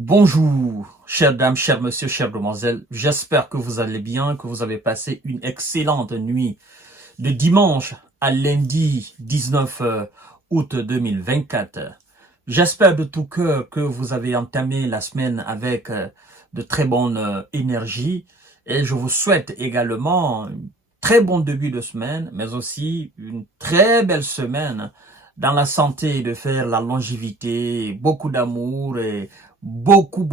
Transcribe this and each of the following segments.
Bonjour, chères dames, chers messieurs, chères demoiselles. J'espère que vous allez bien, que vous avez passé une excellente nuit de dimanche à lundi 19 août 2024. J'espère de tout cœur que vous avez entamé la semaine avec de très bonnes énergies et je vous souhaite également un très bon début de semaine, mais aussi une très belle semaine dans la santé, de faire la longévité, beaucoup d'amour et beaucoup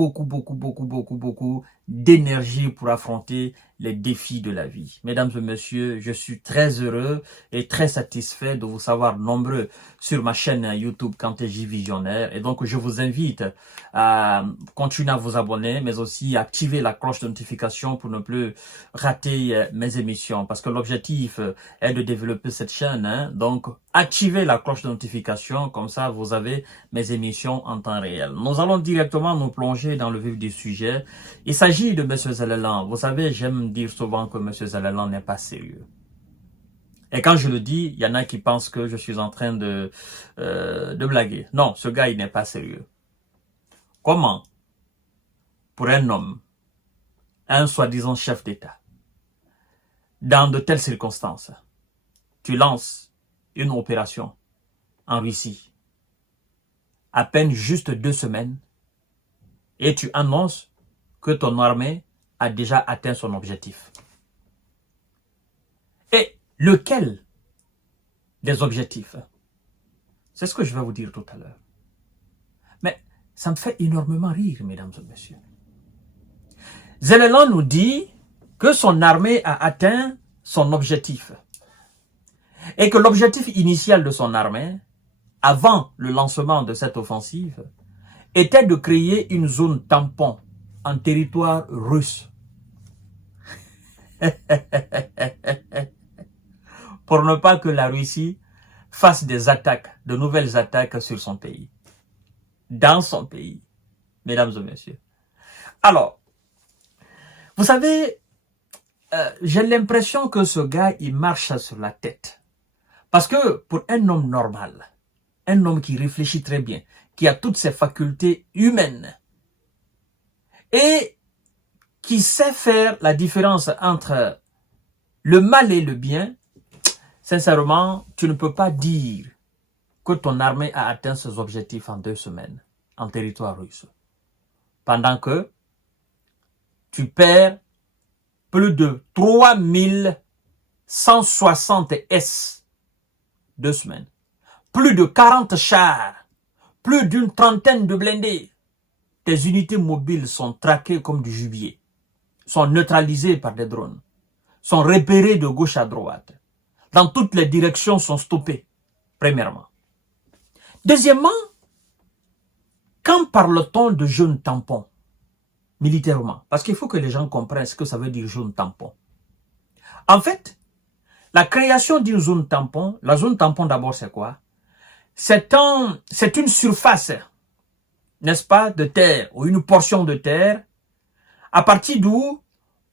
d'énergie pour affronter les défis de la vie. Mesdames et messieurs, je suis très heureux et très satisfait de vous savoir nombreux sur ma chaîne YouTube Kanté J Visionnaire. Et donc, je vous invite à continuer à vous abonner, mais aussi à activer la cloche de notification pour ne plus rater mes émissions. Parce que l'objectif est de développer cette chaîne. Donc, activez la cloche de notification, comme ça, vous avez mes émissions en temps réel. Nous allons directement nous plonger dans le vif du sujet. Il s'agit de M. Zelelan. Vous savez, j'aime dire souvent que M. Zelelan n'est pas sérieux. Et quand je le dis, il y en a qui pensent que je suis en train de blaguer. Non, ce gars, il n'est pas sérieux. Comment, pour un homme, un soi-disant chef d'État, dans de telles circonstances, tu lances une opération en Russie, à peine juste 2 semaines, et tu annonces que ton armée a déjà atteint son objectif. Et lequel des objectifs? C'est ce que je vais vous dire tout à l'heure. Mais ça me fait énormément rire, mesdames et messieurs. Zelelan nous dit que son armée a atteint son objectif. Et que l'objectif initial de son armée, avant le lancement de cette offensive, était de créer une zone tampon en territoire russe. Pour ne pas que la Russie fasse des attaques, de nouvelles attaques sur son pays. Dans son pays, mesdames et messieurs. Alors, vous savez, j'ai l'impression que ce gars, il marche sur la tête. Parce que pour un homme normal, un homme qui réfléchit très bien, qui a toutes ses facultés humaines et qui sait faire la différence entre le mal et le bien, sincèrement, tu ne peux pas dire que ton armée a atteint ses objectifs en 2 semaines en territoire russe. Pendant que tu perds plus de 3160 S 2 semaines. Plus de 40 chars, plus d'une trentaine de blindés. Tes unités mobiles sont traquées comme du gibier, sont neutralisées par des drones, sont repérées de gauche à droite. Dans toutes les directions sont stoppées, premièrement. Deuxièmement, quand parle-t-on de zone tampon, militairement? Parce qu'il faut que les gens comprennent ce que ça veut dire zone tampon. En fait, la création d'une zone tampon, la zone tampon d'abord c'est quoi? C'est une surface, n'est-ce pas, de terre, ou une portion de terre, à partir d'où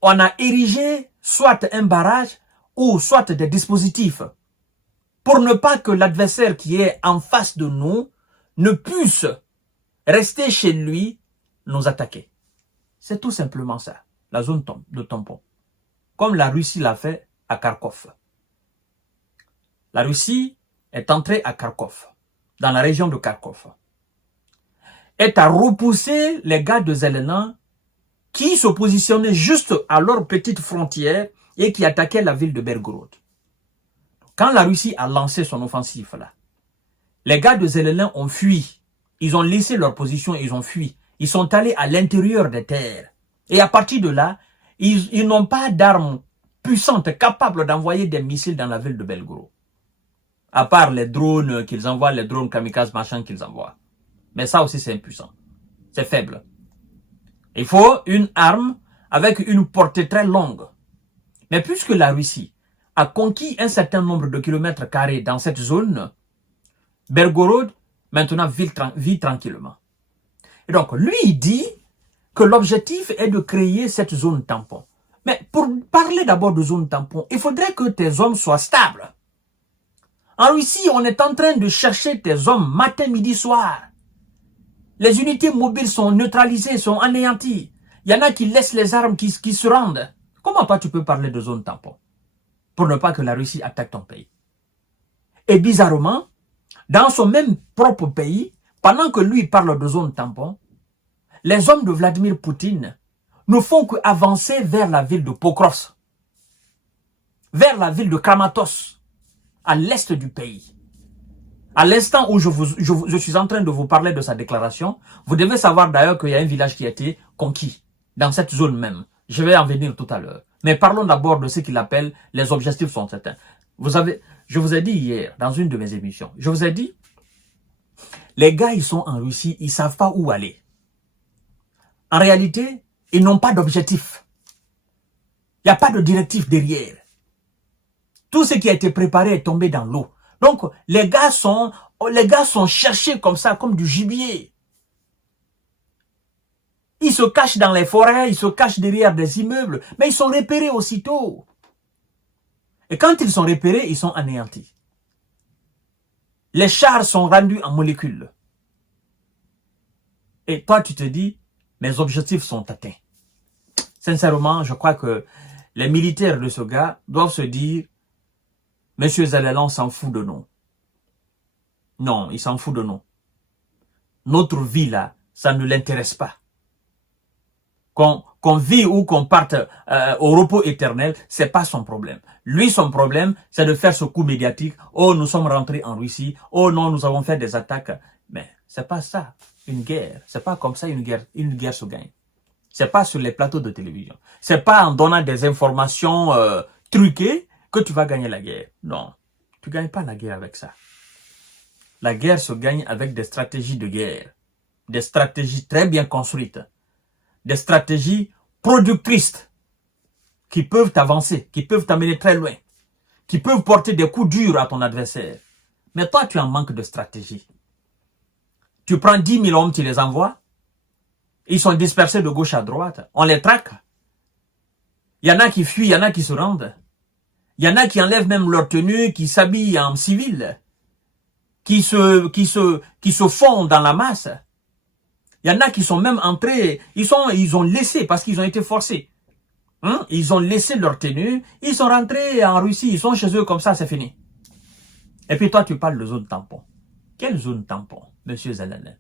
on a érigé soit un barrage, ou soit des dispositifs, pour ne pas que l'adversaire qui est en face de nous ne puisse rester chez lui, nous attaquer. C'est tout simplement ça, la zone de tampon. Comme la Russie l'a fait à Kharkov. La Russie est entrée à Kharkov, dans la région de Kharkov, et a repoussé les gars de Zelelan qui se positionnaient juste à leur petite frontière et qui attaquaient la ville de Belgorod. Quand la Russie a lancé son offensive là, les gars de Zelelan ont fui. Ils ont laissé leur position et ils ont fui. Ils sont allés à l'intérieur des terres. Et à partir de là, ils n'ont pas d'armes puissantes capables d'envoyer des missiles dans la ville de Belgorod. À part les drones qu'ils envoient, les drones kamikazes machin qu'ils envoient. Mais ça aussi c'est impuissant. C'est faible. Il faut une arme avec une portée très longue. Mais puisque la Russie a conquis un certain nombre de kilomètres carrés dans cette zone, Belgorod maintenant vit tranquillement. Et donc lui il dit que l'objectif est de créer cette zone tampon. Mais pour parler d'abord de zone tampon, il faudrait que tes hommes soient stables. En Russie, on est en train de chercher tes hommes matin, midi, soir. Les unités mobiles sont neutralisées, sont anéanties. Il y en a qui laissent les armes, qui se rendent. Comment toi tu peux parler de zone tampon pour ne pas que la Russie attaque ton pays? Et bizarrement, dans son même propre pays, pendant que lui parle de zone tampon, les hommes de Vladimir Poutine ne font qu'avancer vers la ville de Pokrovsk, vers la ville de Kramatorsk, à l'est du pays. À l'instant où je suis en train de vous parler de sa déclaration, vous devez savoir d'ailleurs qu'il y a un village qui a été conquis dans cette zone même. Je vais en venir tout à l'heure. Mais parlons d'abord de ce qu'il appelle les objectifs sont certains. Je vous ai dit hier, dans une de mes émissions, je vous ai dit, les gars, ils sont en Russie, ils ne savent pas où aller. En réalité, ils n'ont pas d'objectif. Il n'y a pas de directif derrière. Tout ce qui a été préparé est tombé dans l'eau. Donc, les gars sont cherchés comme ça, comme du gibier. Ils se cachent dans les forêts, ils se cachent derrière des immeubles, mais ils sont repérés aussitôt. Et quand ils sont repérés, ils sont anéantis. Les chars sont rendus en molécules. Et toi, tu te dis, mes objectifs sont atteints. Sincèrement, je crois que les militaires de ce gars doivent se dire, Monsieur Zelensky s'en fout de nous. Non, il s'en fout de nous. Notre vie là, ça ne l'intéresse pas. Qu'on vit ou qu'on parte au repos éternel, c'est pas son problème. Lui, son problème, c'est de faire ce coup médiatique. Oh, nous sommes rentrés en Russie. Oh non, nous avons fait des attaques. Mais c'est pas ça, une guerre. C'est pas comme ça une guerre se gagne. C'est pas sur les plateaux de télévision. C'est pas en donnant des informations truquées que tu vas gagner la guerre. Non, tu gagnes pas la guerre avec ça. La guerre se gagne avec des stratégies de guerre. Des stratégies très bien construites. Des stratégies productrices qui peuvent t'avancer, qui peuvent t'amener très loin, qui peuvent porter des coups durs à ton adversaire. Mais toi, tu en manques de stratégie. Tu prends 10 000 hommes, tu les envoies, ils sont dispersés de gauche à droite, on les traque. Il y en a qui fuient, il y en a qui se rendent. Il y en a qui enlèvent même leur tenue, qui s'habillent en civil, qui se fondent dans la masse. Il y en a qui sont même entrés, ils ont laissé, parce qu'ils ont été forcés. Ils ont laissé leur tenue, ils sont rentrés en Russie, ils sont chez eux comme ça, c'est fini. Et puis toi, tu parles de zone tampon. Quelle zone tampon, monsieur Zelensky?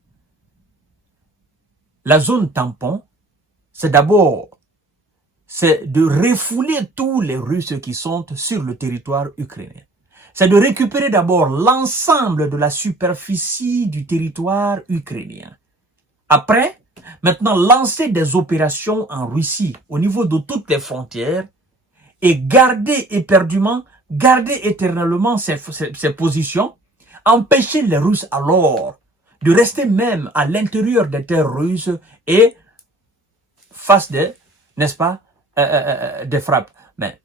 La zone tampon, c'est d'abord, c'est de refouler tous les Russes qui sont sur le territoire ukrainien. C'est de récupérer d'abord l'ensemble de la superficie du territoire ukrainien. Après, maintenant, lancer des opérations en Russie au niveau de toutes les frontières et garder éperdument, garder éternellement ces positions, empêcher les Russes alors de rester même à l'intérieur des terres russes et face des, n'est-ce pas, des frappes. Mais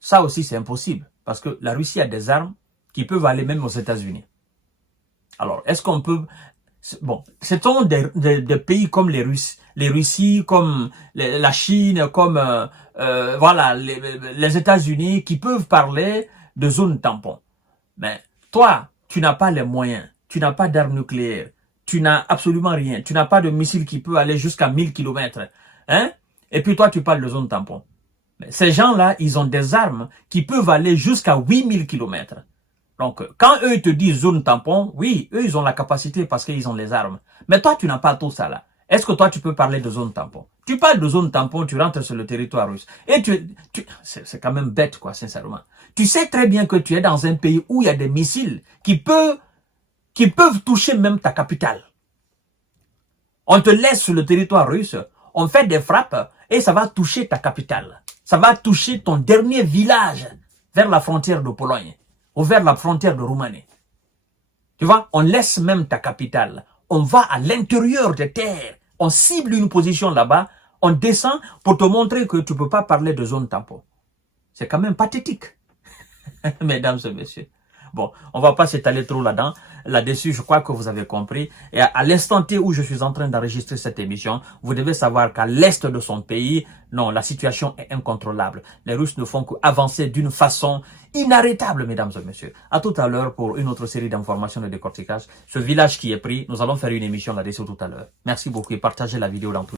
ça aussi c'est impossible parce que la Russie a des armes qui peuvent aller même aux États-Unis. Alors, est-ce qu'on peut... Bon, ce sont des pays comme les Russies, comme la Chine, comme voilà, les États-Unis qui peuvent parler de zone tampon. Mais toi, tu n'as pas les moyens, tu n'as pas d'armes nucléaires, tu n'as absolument rien, tu n'as pas de missile qui peut aller jusqu'à 1000 km. Hein? Et puis toi, tu parles de zone tampon. Mais ces gens-là, ils ont des armes qui peuvent aller jusqu'à 8000 km. Donc, quand eux te disent zone tampon, oui, eux, ils ont la capacité parce qu'ils ont les armes. Mais toi, tu n'as pas tout ça là. Est-ce que toi, tu peux parler de zone tampon? Tu parles de zone tampon, tu rentres sur le territoire russe. Et c'est quand même bête, quoi, sincèrement. Tu sais très bien que tu es dans un pays où il y a des missiles qui peuvent toucher même ta capitale. On te laisse sur le territoire russe, on fait des frappes et ça va toucher ta capitale. Ça va toucher ton dernier village vers la frontière de Pologne ou vers la frontière de Roumanie. Tu vois, on laisse même ta capitale. On va à l'intérieur des terres. On cible une position là-bas. On descend pour te montrer que tu ne peux pas parler de zone tampon. C'est quand même pathétique, mesdames et messieurs. Bon, on va pas s'étaler trop là-dessus, je crois que vous avez compris. Et à l'instant T où je suis en train d'enregistrer cette émission, vous devez savoir qu'à l'est de son pays, non, la situation est incontrôlable. Les Russes ne font qu'avancer d'une façon inarrêtable, mesdames et messieurs. À tout à l'heure pour une autre série d'informations de décortiquage. Ce village qui est pris, nous allons faire une émission là-dessus tout à l'heure. Merci beaucoup et partagez la vidéo dans tout.